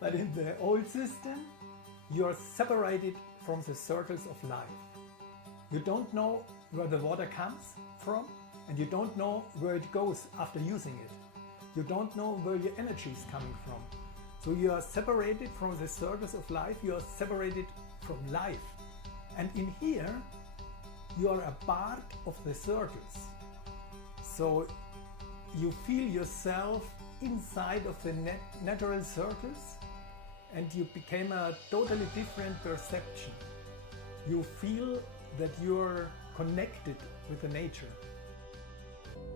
But in the old system, you are separated from the circles of life. You don't know where the water comes from, and you don't know where it goes after using it. You don't know where your energy is coming from. So you are separated from the circles of life, you are separated from life. And in here, you are a part of the circles. So you feel yourself inside of the natural circles, and you became a totally different perception. You feel that you're connected with the nature.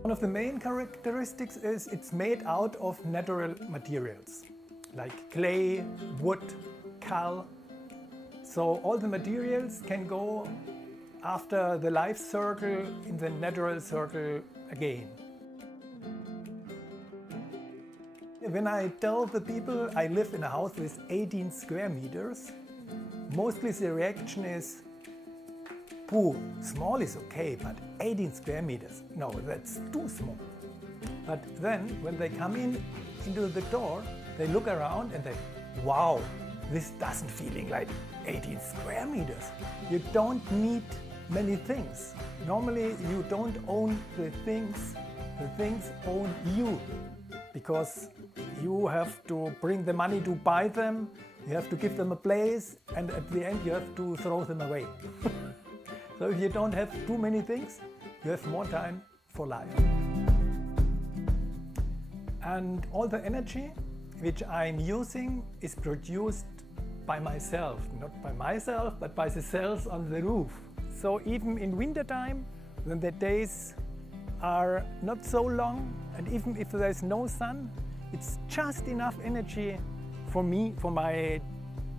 One of the main characteristics is it's made out of natural materials like clay, wood, cal. So all the materials can go after the life circle in the natural circle again. When I tell the people I live in a house with 18 square meters, mostly the reaction is, "Pooh, small is okay, but 18 square meters, no, that's too small." But then when they come into the door, they look around and they, "Wow, this doesn't feeling like 18 square meters." You don't need many things. Normally you don't own the things own you, because you have to bring the money to buy them, you have to give them a place, and at the end you have to throw them away. So if you don't have too many things, you have more time for life. And all the energy which I'm using is produced by myself, not by myself, but by the cells on the roof. So even in wintertime, when the days are not so long, and even if there's no sun, it's just enough energy for me, for my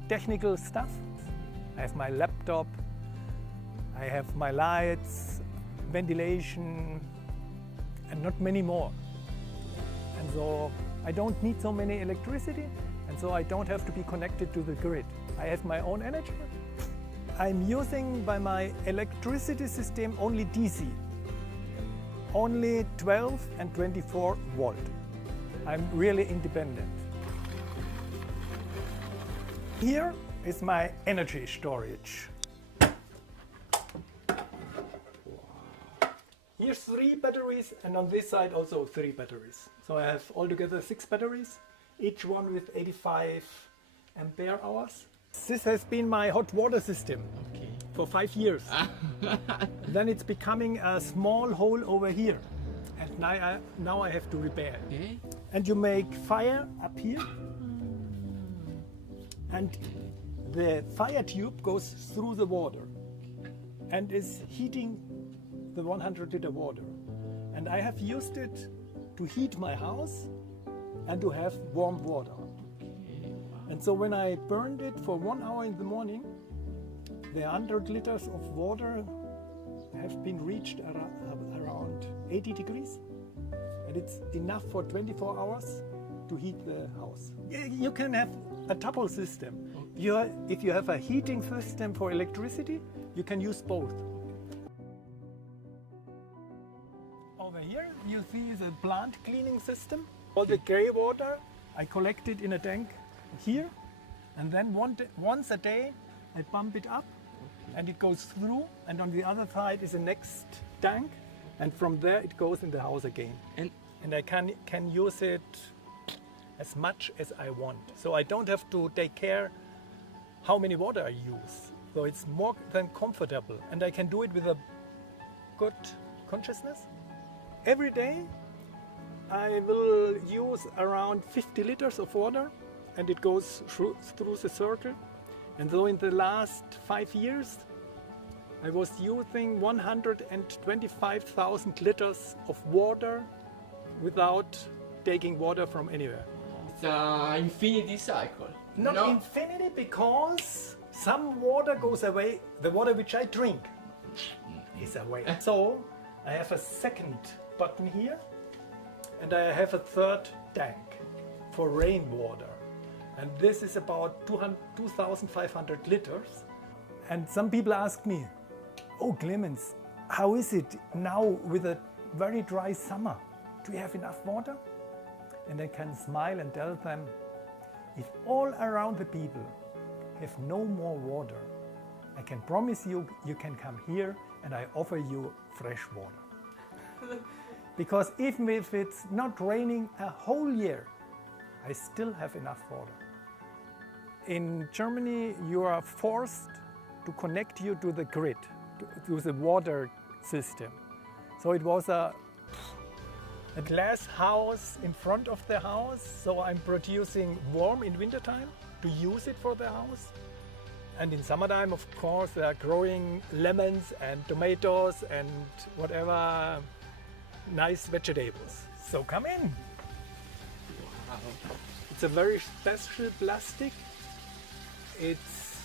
technical stuff. I have my laptop, I have my lights, ventilation, and not many more. And so I don't need so many electricity, and so I don't have to be connected to the grid. I have my own energy. I'm using by my electricity system only DC, only 12 and 24 volt. I'm really independent. Here is my energy storage. Here's 3 batteries, and on this side also 3 batteries. So I have altogether 6 batteries, each one with 85 ampere hours. This has been my hot water system for 5 years. Then it's becoming a small hole over here, and now I have to repair it. Okay. And you make fire up here, and the fire tube goes through the water and is heating the 100-liter water. And I have used it to heat my house and to have warm water. And so when I burned it for 1 hour in the morning, the 100 liters of water have been reached around 80 degrees. And it's enough for 24 hours to heat the house. You can have a double system. If you have a heating system for electricity, you can use both. Over here you see the plant cleaning system. All the grey water I collect it in a tank here, and then once a day I pump it up, and it goes through, and on the other side is the next tank, and from there it goes in the house again. And I can use it as much as I want. So I don't have to take care how many water I use. So it's more than comfortable, and I can do it with a good consciousness. Every day I will use around 50 liters of water, and it goes through the circle. And so in the last 5 years I was using 125,000 liters of water without taking water from anywhere. It's an infinity cycle. Not infinity, because some water goes away. The water which I drink is away. So I have a second button here, and I have a third tank for rainwater. And this is about 2,500 liters. And some people ask me, "Oh, Clemens, how is it now with a very dry summer? Do you have enough water?" And I can smile and tell them, if all around the people have no more water, I can promise you, you can come here and I offer you fresh water. Because even if it's not raining a whole year, I still have enough water. In Germany, you are forced to connect you to the grid, to the water system. So it was a glass house in front of the house, so I'm producing warm in wintertime to use it for the house. And in summertime, of course, they are growing lemons and tomatoes and whatever nice vegetables. So come in. Wow. It's a very special plastic. It's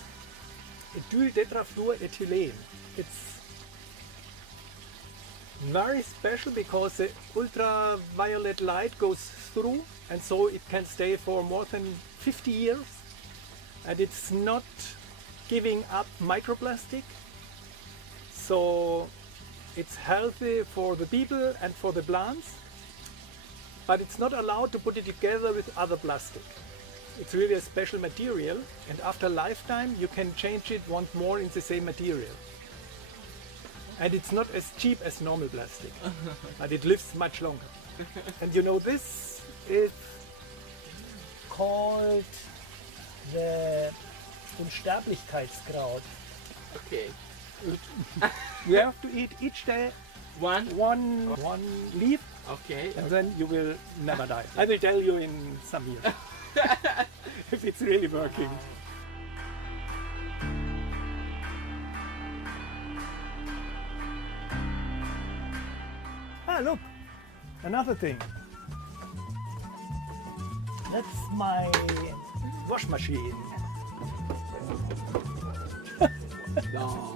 ethyl tetrafluoroethylene. It's very special because the ultraviolet light goes through, and so it can stay for more than 50 years. And it's not giving up microplastic. So it's healthy for the people and for the plants, but it's not allowed to put it together with other plastic. It's really a special material, and after lifetime you can change it once more in the same material. And it's not as cheap as normal plastic, but it lives much longer. And you know, this is called the Unsterblichkeitskraut. Okay. You have to eat each day one leaf, Okay. and then you will never die. I will tell you in some years if it's really working. Ah, look, another thing. That's my wash machine. Wow.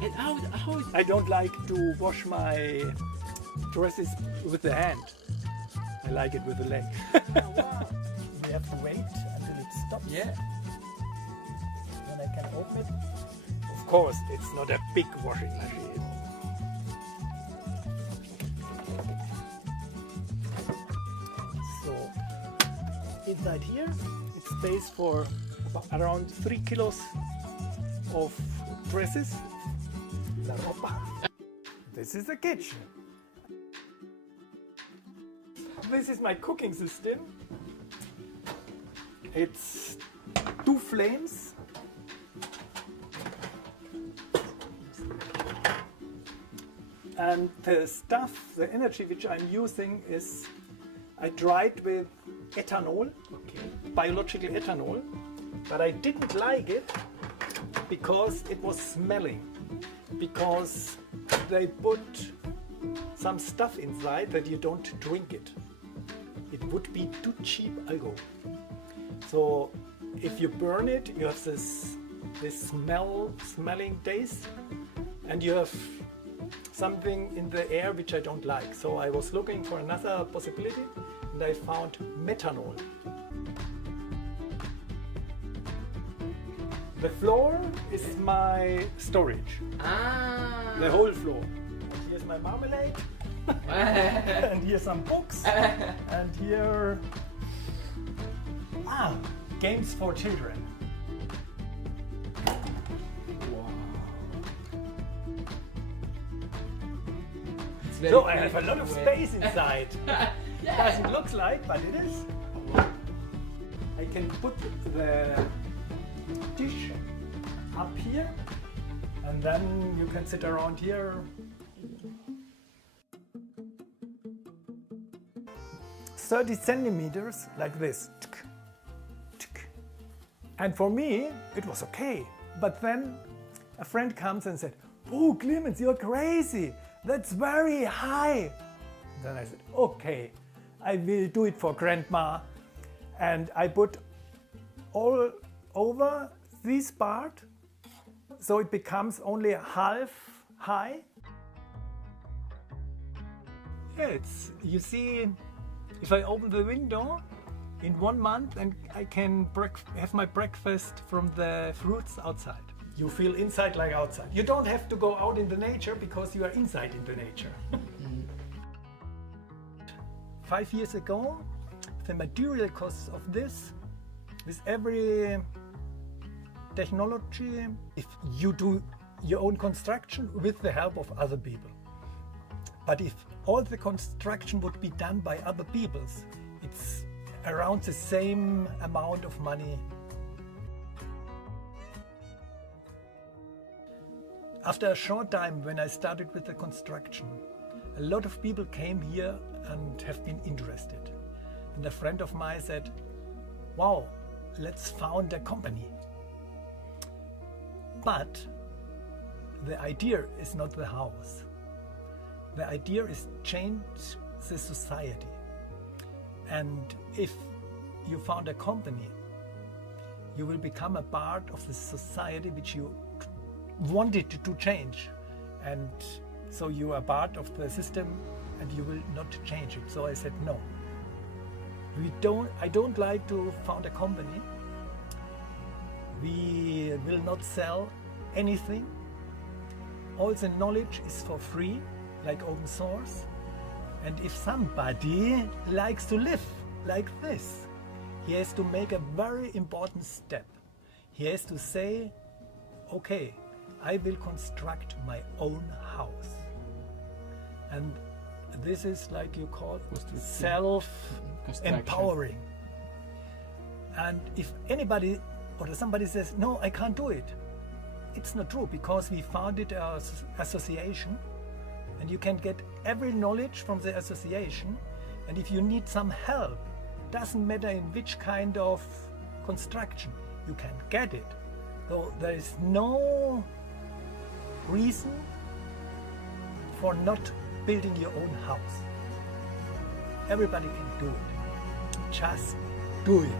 And how is I don't like to wash my dresses with the hand. I like it with the leg. wow. We have to wait until it stops. Yeah. Then I can open it. Of course, it's not a big washing machine. So, inside here, it stays for around 3 kilos of dresses. La ropa. This is the kitchen. This is my cooking system. It's 2 flames. And the stuff, the energy which I'm using is, I tried with ethanol, biological ethanol, but I didn't like it because it was smelling. Because they put some stuff inside that you don't drink it. It would be too cheap alcohol. So if you burn it, you have this smelling taste, and you have something in the air which I don't like. So I was looking for another possibility, and I found methanol. The floor is my storage. Ah. The whole floor. Here's my marmalade. And here's some books. And here, games for children. Wow. So I have a lot of space inside. Doesn't look like, but it is. I can put the dish up here, and then you can sit around here. "30 centimeters like this. And for me, it was okay. But then a friend comes and said, "Oh, Clemens, you're crazy. That's very high." Then I said, "Okay, I will do it for grandma." And I put all over this part, so it becomes only half high. Yeah, you see, if I open the window in 1 month, and I can have my breakfast from the fruits outside. You feel inside like outside. You don't have to go out in the nature because you are inside in the nature. 5 years ago, the material costs of this, with every technology, if you do your own construction with the help of other people. But if all the construction would be done by other peoples, it's around the same amount of money. After a short time, when I started with the construction, a lot of people came here and have been interested. And a friend of mine said, wow, let's found a company. But the idea is not the house. The idea is change the society. And if you found a company, you will become a part of the society which you wanted to change. And so you are part of the system and you will not change it. So I said, no. I don't like to found a company. We will not sell anything. All the knowledge is for free, like open source. And if somebody likes to live like this, he has to make a very important step. He has to say, okay, I will construct my own house. And this is like you call self-empowering. And if anybody or somebody says, no, I can't do it, it's not true, because we founded an association and you can get every knowledge from the association. And if you need some help, doesn't matter in which kind of construction, you can get it. So there is no reason for not building your own house. Everybody can do it. Just do it.